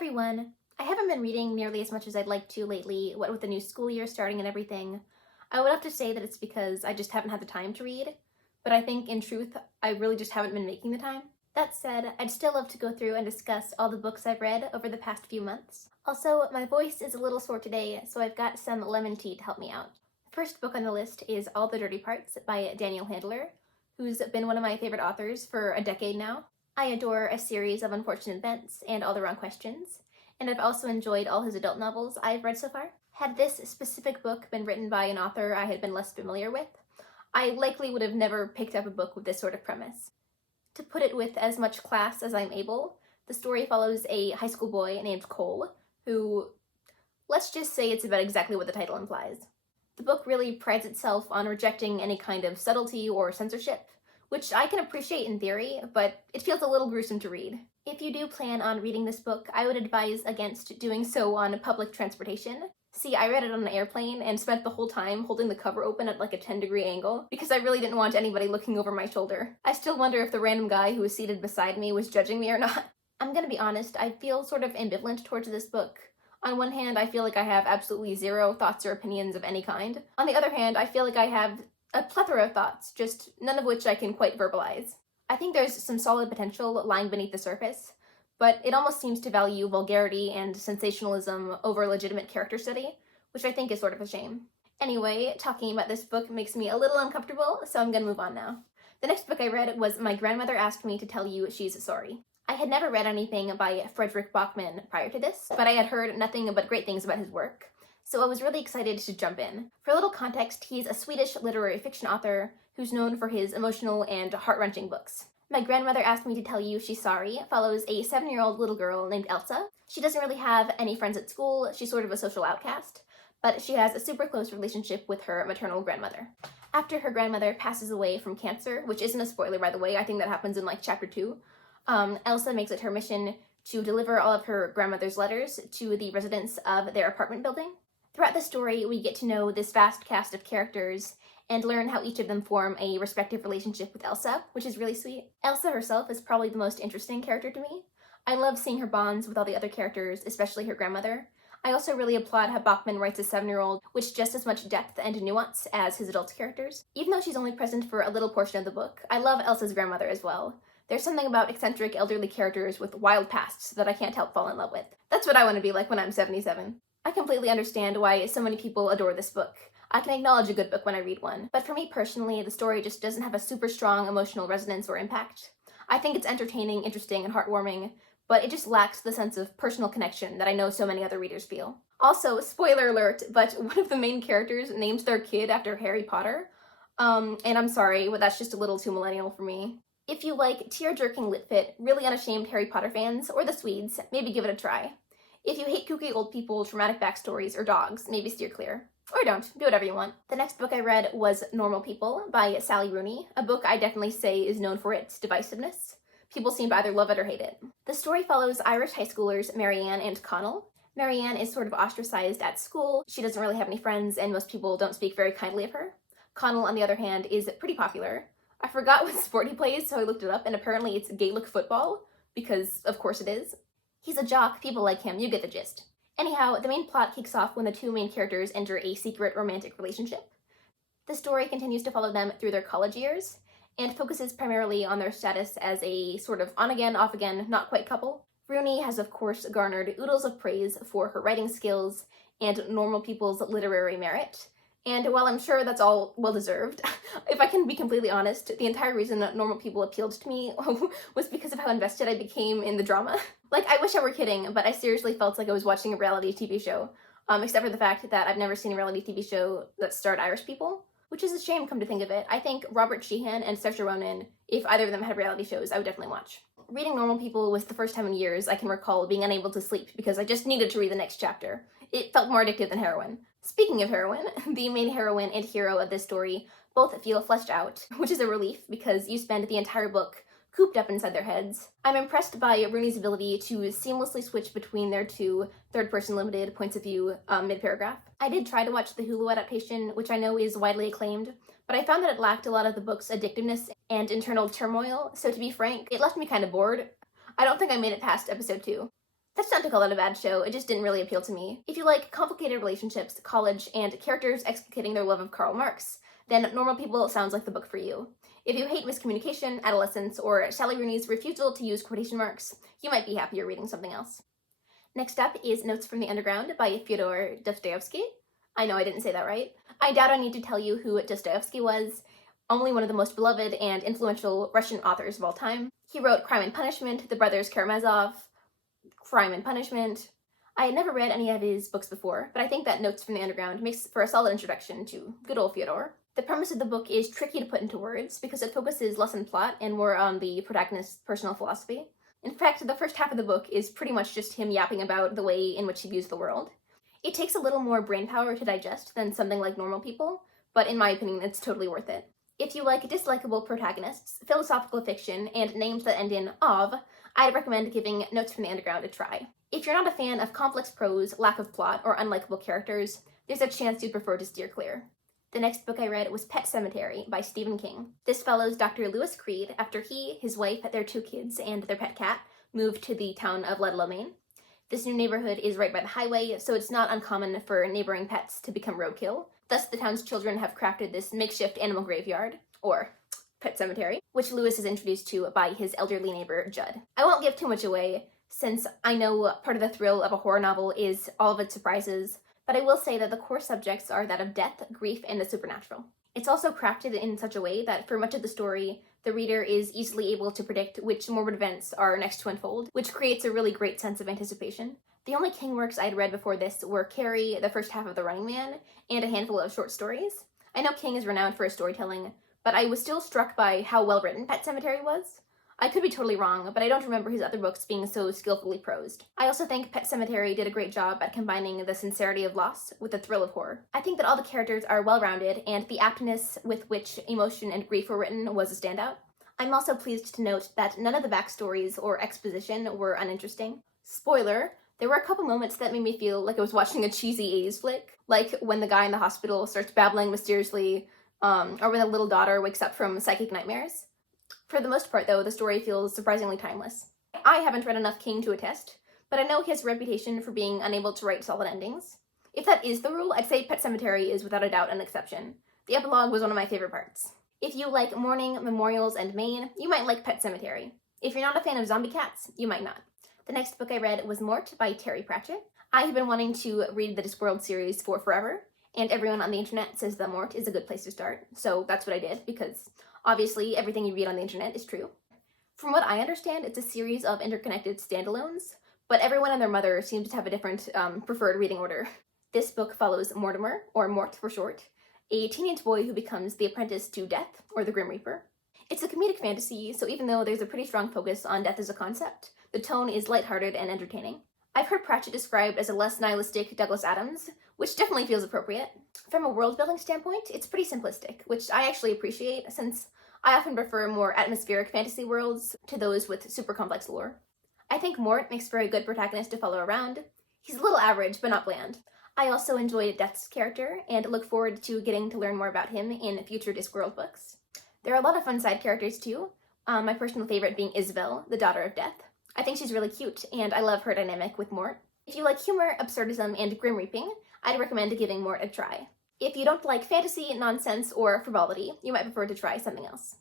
Everyone! I haven't been reading nearly as much as I'd like to lately, what with the new school year starting and everything. I would have to say that it's because I just haven't had the time to read, but I think in truth, I really just haven't been making the time. That said, I'd still love to go through and discuss all the books I've read over the past few months. Also, my voice is a little sore today, so I've got some lemon tea to help me out. The first book on the list is All the Dirty Parts by Daniel Handler, who's been one of my favorite authors for a decade now. I adore A Series of Unfortunate Events and All the Wrong Questions, and I've also enjoyed all his adult novels I've read so far. Had this specific book been written by an author I had been less familiar with, I likely would have never picked up a book with this sort of premise. To put it with as much class as I'm able, the story follows a high school boy named Cole, who, let's just say it's about exactly what the title implies. The book really prides itself on rejecting any kind of subtlety or censorship, which I can appreciate in theory, but it feels a little gruesome to read. If you do plan on reading this book, I would advise against doing so on public transportation. See, I read it on an airplane and spent the whole time holding the cover open at like a 10-degree angle because I really didn't want anybody looking over my shoulder. I still wonder if the random guy who was seated beside me was judging me or not. I'm gonna be honest, I feel sort of ambivalent towards this book. On one hand, I feel like I have absolutely zero thoughts or opinions of any kind. On the other hand, I feel like I have a plethora of thoughts, just none of which I can quite verbalize. I think there's some solid potential lying beneath the surface, but it almost seems to value vulgarity and sensationalism over legitimate character study, which I think is sort of a shame. Anyway, talking about this book makes me a little uncomfortable, so I'm gonna move on now. The next book I read was My Grandmother Asked Me to Tell You She's Sorry. I had never read anything by Fredrik Backman prior to this, but I had heard nothing but great things about his work, so I was really excited to jump in. For a little context, he's a Swedish literary fiction author who's known for his emotional and heart-wrenching books. My Grandmother Asked Me to Tell You She's Sorry follows a 7-year-old little girl named Elsa. She doesn't really have any friends at school, she's sort of a social outcast, but she has a super close relationship with her maternal grandmother. After her grandmother passes away from cancer, which isn't a spoiler by the way, I think that happens in like chapter 2, Elsa makes it her mission to deliver all of her grandmother's letters to the residents of their apartment building. Throughout the story, we get to know this vast cast of characters and learn how each of them form a respective relationship with Elsa, which is really sweet. Elsa herself is probably the most interesting character to me. I love seeing her bonds with all the other characters, especially her grandmother. I also really applaud how Backman writes a 7-year-old with just as much depth and nuance as his adult characters. Even though she's only present for a little portion of the book, I love Elsa's grandmother as well. There's something about eccentric elderly characters with wild pasts that I can't help fall in love with. That's what I want to be like when I'm 77. I completely understand why so many people adore this book. I can acknowledge a good book when I read one, but for me personally, the story just doesn't have a super strong emotional resonance or impact. I think it's entertaining, interesting, and heartwarming, but it just lacks the sense of personal connection that I know so many other readers feel. Also, spoiler alert, but one of the main characters names their kid after Harry Potter. And I'm sorry, but that's just a little too millennial for me. If you like tear-jerking lit-fit, really unashamed Harry Potter fans, or the Swedes, maybe give it a try. If you hate kooky old people, traumatic backstories, or dogs, maybe steer clear. Or don't, do whatever you want. The next book I read was Normal People by Sally Rooney, a book I definitely say is known for its divisiveness. People seem to either love it or hate it. The story follows Irish high schoolers Marianne and Connell. Marianne is sort of ostracized at school, she doesn't really have any friends, and most people don't speak very kindly of her. Connell, on the other hand, is pretty popular. I forgot what sport he plays, so I looked it up, and apparently it's Gaelic football, because of course it is. He's a jock, people like him, you get the gist. Anyhow, the main plot kicks off when the two main characters enter a secret romantic relationship. The story continues to follow them through their college years, and focuses primarily on their status as a sort of on-again, off-again, not-quite couple. Rooney has of course garnered oodles of praise for her writing skills and Normal People's literary merit, and while I'm sure that's all well-deserved, if I can be completely honest, the entire reason that Normal People appealed to me was because of how invested I became in the drama. Like, I wish I were kidding, but I seriously felt like I was watching a reality TV show, except for the fact that I've never seen a reality TV show that starred Irish people, which is a shame come to think of it. I think Robert Sheehan and Saoirse Ronan, if either of them had reality shows, I would definitely watch. Reading Normal People was the first time in years I can recall being unable to sleep because I just needed to read the next chapter. It felt more addictive than heroin. Speaking of heroin, the main heroine and hero of this story both feel fleshed out, which is a relief because you spend the entire book cooped up inside their heads. I'm impressed by Rooney's ability to seamlessly switch between their two third-person limited points of view mid-paragraph. I did try to watch the Hulu adaptation, which I know is widely acclaimed, but I found that it lacked a lot of the book's addictiveness and internal turmoil, so to be frank, it left me kind of bored. I don't think I made it past episode 2. That's not to call it a bad show, it just didn't really appeal to me. If you like complicated relationships, college, and characters explicating their love of Karl Marx, then Normal People sounds like the book for you. If you hate miscommunication, adolescence, or Sally Rooney's refusal to use quotation marks, you might be happier reading something else. Next up is Notes from the Underground by Fyodor Dostoevsky. I know I didn't say that right. I doubt I need to tell you who Dostoevsky was, only one of the most beloved and influential Russian authors of all time. He wrote Crime and Punishment, The Brothers Karamazov, Crime and Punishment. I had never read any of his books before, but I think that Notes from the Underground makes for a solid introduction to good old Fyodor. The premise of the book is tricky to put into words because it focuses less on plot and more on the protagonist's personal philosophy. In fact, the first half of the book is pretty much just him yapping about the way in which he views the world. It takes a little more brainpower to digest than something like Normal People, but in my opinion, it's totally worth it. If you like dislikable protagonists, philosophical fiction, and names that end in "ov," I'd recommend giving Notes from the Underground a try. If you're not a fan of complex prose, lack of plot, or unlikable characters, there's a chance you'd prefer to steer clear. The next book I read was Pet Sematary by Stephen King. This follows Dr. Lewis Creed after he, his wife, their 2 kids, and their pet cat moved to the town of Ludlow, Maine. This new neighborhood is right by the highway, so it's not uncommon for neighboring pets to become roadkill. Thus, the town's children have crafted this makeshift animal graveyard, or Pet Cemetery, which Lewis is introduced to by his elderly neighbor, Judd. I won't give too much away, since I know part of the thrill of a horror novel is all of its surprises, but I will say that the core subjects are that of death, grief, and the supernatural. It's also crafted in such a way that for much of the story, the reader is easily able to predict which morbid events are next to unfold, which creates a really great sense of anticipation. The only King works I'd read before this were Carrie, the first half of The Running Man, and a handful of short stories. I know King is renowned for his storytelling, but I was still struck by how well written Pet Sematary was. I could be totally wrong, but I don't remember his other books being so skillfully prosed. I also think Pet Sematary did a great job at combining the sincerity of loss with the thrill of horror. I think that all the characters are well-rounded, and the aptness with which emotion and grief were written was a standout. I'm also pleased to note that none of the backstories or exposition were uninteresting. Spoiler, there were a couple moments that made me feel like I was watching a cheesy 80s flick, like when the guy in the hospital starts babbling mysteriously, or when the little daughter wakes up from psychic nightmares. For the most part, though, the story feels surprisingly timeless. I haven't read enough King to attest, but I know he has a reputation for being unable to write solid endings. If that is the rule, I'd say Pet Sematary is without a doubt an exception. The epilogue was one of my favorite parts. If you like mourning, memorials, and Maine, you might like Pet Sematary. If you're not a fan of zombie cats, you might not. The next book I read was Mort by Terry Pratchett. I have been wanting to read the Discworld series for forever, and everyone on the internet says that Mort is a good place to start, so that's what I did, because obviously everything you read on the internet is true. From what I understand, it's a series of interconnected standalones, but everyone and their mother seems to have a different preferred reading order. This book follows Mortimer, or Mort for short, a teenage boy who becomes the apprentice to Death, or the Grim Reaper. It's a comedic fantasy, so even though there's a pretty strong focus on death as a concept, the tone is lighthearted and entertaining. I've heard Pratchett described as a less nihilistic Douglas Adams, which definitely feels appropriate. From a world-building standpoint, it's pretty simplistic, which I actually appreciate, since I often prefer more atmospheric fantasy worlds to those with super complex lore. I think Mort makes for a good protagonist to follow around. He's a little average, but not bland. I also enjoyed Death's character, and look forward to getting to learn more about him in future Discworld books. There are a lot of fun side characters too, my personal favorite being Isabel, the daughter of Death. I think she's really cute, and I love her dynamic with Mort. If you like humor, absurdism, and grim reaping, I'd recommend giving Mort a try. If you don't like fantasy, nonsense, or frivolity, you might prefer to try something else.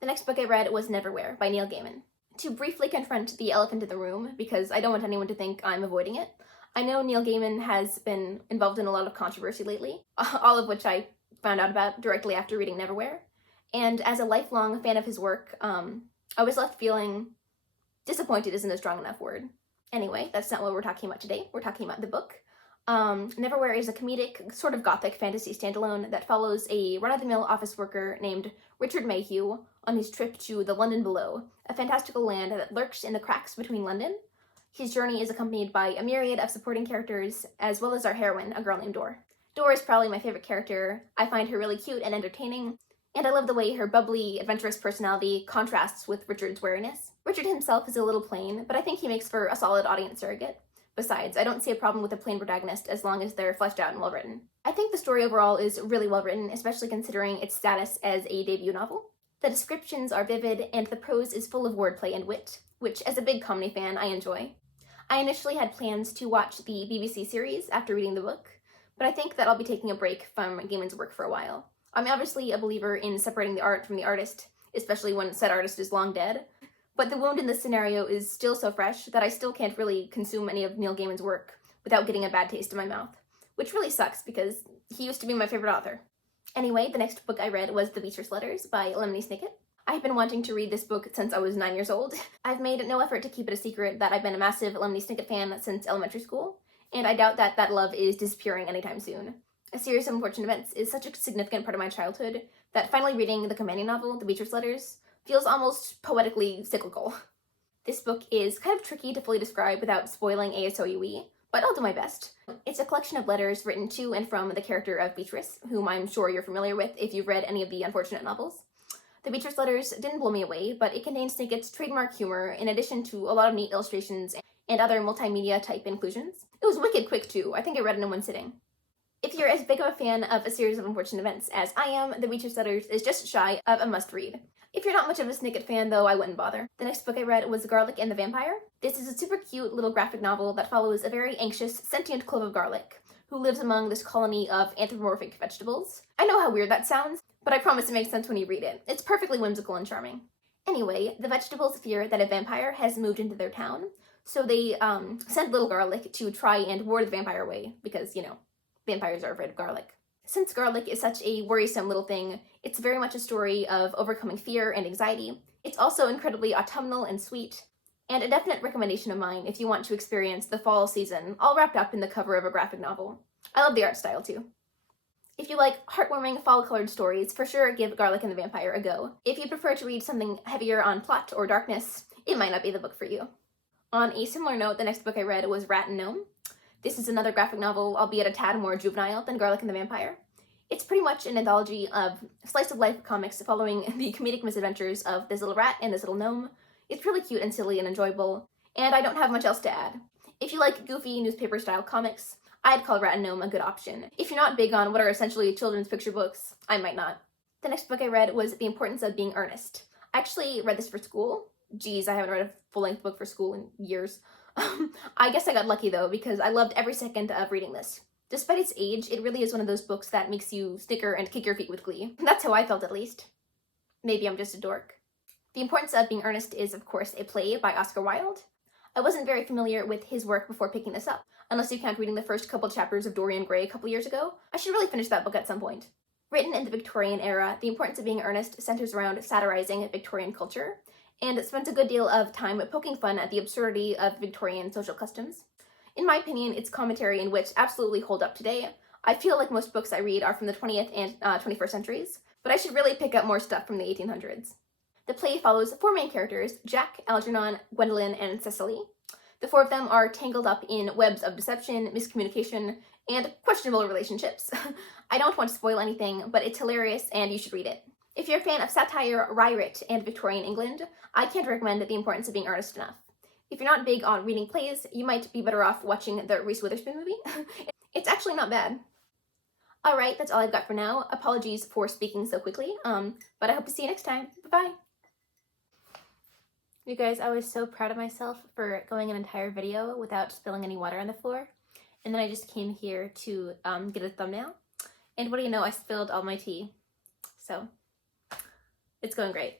The next book I read was Neverwhere by Neil Gaiman. To briefly confront the elephant in the room, because I don't want anyone to think I'm avoiding it, I know Neil Gaiman has been involved in a lot of controversy lately, all of which I found out about directly after reading Neverwhere. And as a lifelong fan of his work, I was left feeling disappointed isn't a strong enough word. Anyway, that's not what we're talking about today. We're talking about the book. Neverwhere is a comedic, sort of gothic fantasy standalone that follows a run-of-the-mill office worker named Richard Mayhew on his trip to the London Below, a fantastical land that lurks in the cracks between London. His journey is accompanied by a myriad of supporting characters, as well as our heroine, a girl named Dor. Dor is probably my favorite character. I find her really cute and entertaining, and I love the way her bubbly, adventurous personality contrasts with Richard's wariness. Richard himself is a little plain, but I think he makes for a solid audience surrogate. Besides, I don't see a problem with a plain protagonist as long as they're fleshed out and well written. I think the story overall is really well written, especially considering its status as a debut novel. The descriptions are vivid, and the prose is full of wordplay and wit, which, as a big comedy fan, I enjoy. I initially had plans to watch the BBC series after reading the book, but I think that I'll be taking a break from Gaiman's work for a while. I'm obviously a believer in separating the art from the artist, especially when said artist is long dead, but the wound in this scenario is still so fresh that I still can't really consume any of Neil Gaiman's work without getting a bad taste in my mouth, which really sucks because he used to be my favorite author. Anyway, the next book I read was The Beatrice Letters by Lemony Snicket. I've been wanting to read this book since I was 9 years old. I've made no effort to keep it a secret that I've been a massive Lemony Snicket fan since elementary school, and I doubt that that love is disappearing anytime soon. A series of unfortunate events is such a significant part of my childhood that finally reading the companion novel, The Beatrice Letters, feels almost poetically cyclical. This book is kind of tricky to fully describe without spoiling ASOUE, but I'll do my best. It's a collection of letters written to and from the character of Beatrice, whom I'm sure you're familiar with if you've read any of the unfortunate novels. The Beatrice Letters didn't blow me away, but it contains Snicket's trademark humor in addition to a lot of neat illustrations and other multimedia type inclusions. It was wicked quick too. I think I read it in one sitting. If you're as big of a fan of a series of unfortunate events as I am, The Beatrice Letters is just shy of a must-read. If you're not much of a Snicket fan though, I wouldn't bother. The next book I read was Garlic and the Vampire. This is a super cute little graphic novel that follows a very anxious, sentient clove of garlic who lives among this colony of anthropomorphic vegetables. I know how weird that sounds, but I promise it makes sense when you read it. It's perfectly whimsical and charming. Anyway, the vegetables fear that a vampire has moved into their town, so they send little Garlic to try and ward the vampire away, because, you know, vampires are afraid of garlic. Since garlic is such a worrisome little thing, it's very much a story of overcoming fear and anxiety. It's also incredibly autumnal and sweet, and a definite recommendation of mine if you want to experience the fall season all wrapped up in the cover of a graphic novel. I love the art style too. If you like heartwarming, fall-colored stories, for sure give Garlic and the Vampire a go. If you prefer to read something heavier on plot or darkness, it might not be the book for you. On a similar note, the next book I read was Rat and Gnome. This is another graphic novel, albeit a tad more juvenile than Garlic and the Vampire. It's pretty much an anthology of slice-of-life comics following the comedic misadventures of this little rat and this little gnome. It's really cute and silly and enjoyable, and I don't have much else to add. If you like goofy newspaper-style comics, I'd call Rat and Gnome a good option. If you're not big on what are essentially children's picture books, I might not. The next book I read was The Importance of Being Earnest. I actually read this for school. Geez, I haven't read a full-length book for school in years. I guess I got lucky though, because I loved every second of reading this. Despite its age, it really is one of those books that makes you snicker and kick your feet with glee. That's how I felt at least. Maybe I'm just a dork. The Importance of Being Earnest is, of course, a play by Oscar Wilde. I wasn't very familiar with his work before picking this up, unless you count reading the first couple chapters of Dorian Gray a couple years ago. I should really finish that book at some point. Written in the Victorian era, The Importance of Being Earnest centers around satirizing Victorian culture, and spends a good deal of time poking fun at the absurdity of Victorian social customs. In my opinion, it's commentary in which absolutely hold up today. I feel like most books I read are from the 20th and 21st centuries, but I should really pick up more stuff from the 1800s. The play follows four main characters, Jack, Algernon, Gwendolyn, and Cecily. The four of them are tangled up in webs of deception, miscommunication, and questionable relationships. I don't want to spoil anything, but it's hilarious and you should read it. If you're a fan of satire, wry wit, and Victorian England, I can't recommend The Importance of Being Earnest enough. If you're not big on reading plays, you might be better off watching the Reese Witherspoon movie. It's actually not bad. Alright, that's all I've got for now. Apologies for speaking so quickly, but I hope to see you next time. Bye-bye! You guys, I was so proud of myself for going an entire video without spilling any water on the floor. And then I just came here to get a thumbnail. And what do you know, I spilled all my tea. So, it's going great.